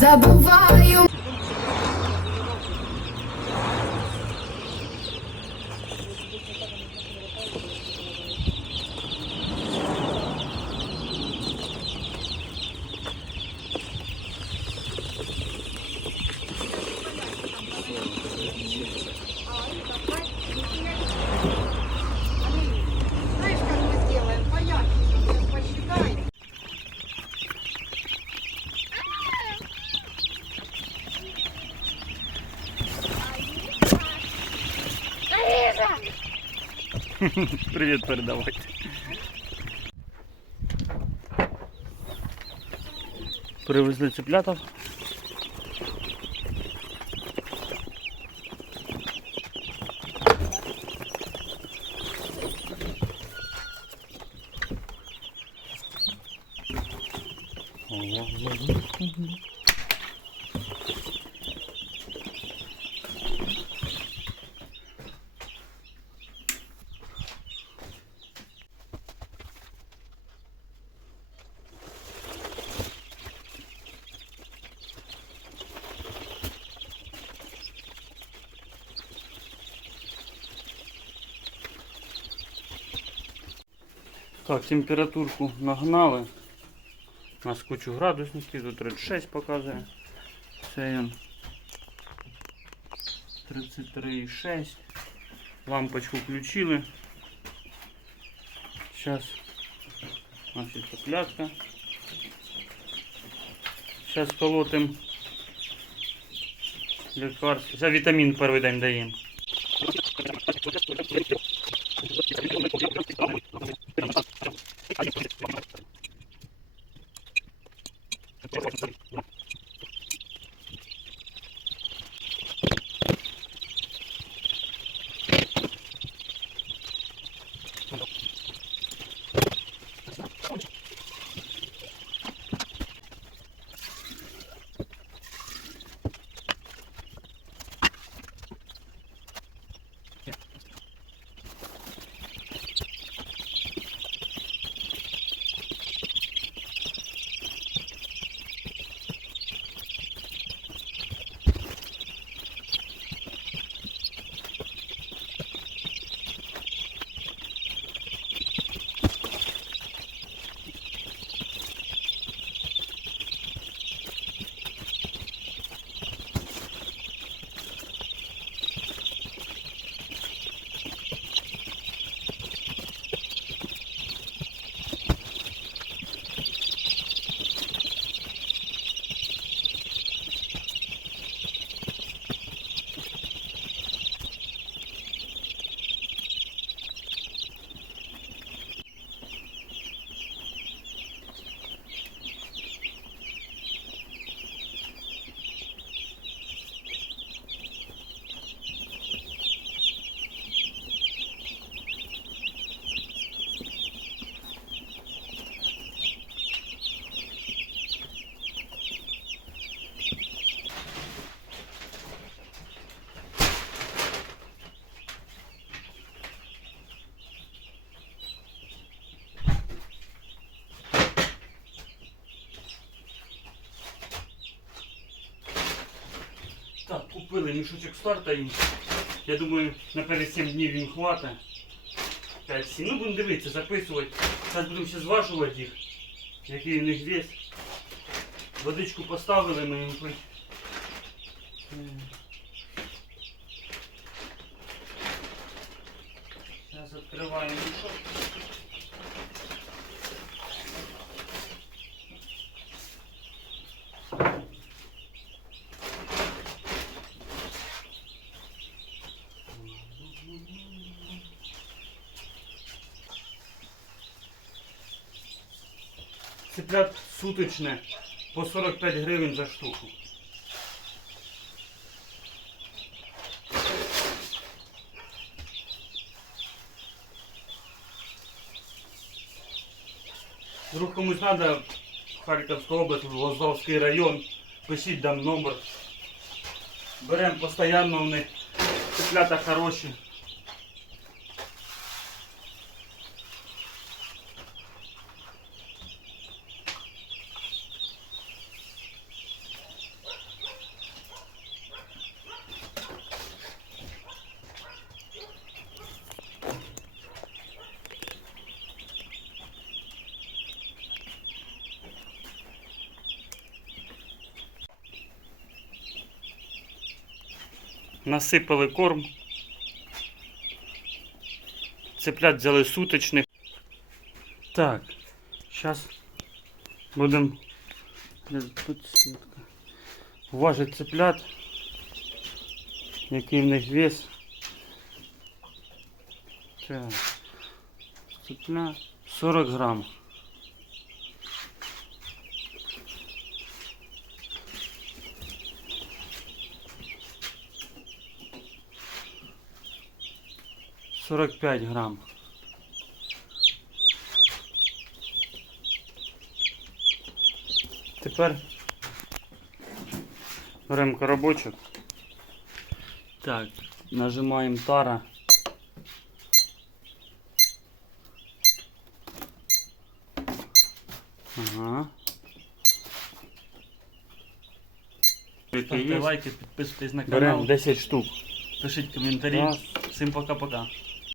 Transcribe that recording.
Zabuvar. Привіт передавайте. Привезли цыплятов. Так, температурку нагнали. У нас кучу градусників, тут 36 показує. Це він 33,6. Лампочку включили. Зараз наші цыплятка. Зараз колотим лекарство. Це вітамін перший день даємо. Купили мішочок старта їм. Я думаю, на перед 7 днів їм хватить. 5-7. Ну будемо дивитися, записувати. Зараз будемо ще зважувати їх. Який у них вес. Водичку поставили ми їм хоч. Зараз відкриваємо мішок. Цыплят суточне по 45 гривень за штуку. Вдруг комусь надо Харківська область, Лозовський район, пишіть дам номер. Беремо постійно в них цыплята хороші. насипали корм. Цеплят взяли суточних. Так, зараз будемо тут сітка. Важить цеплят, який в них вес. Так, цеплят 40 грамів. 45 грамм. Теперь, беремо коробочок. Так, нажимаем тара. Ага. Ставте лайки, подписывайтесь на канал, Беремо 10 штук. Пишите комментарии. Раз. Всім пока-пока.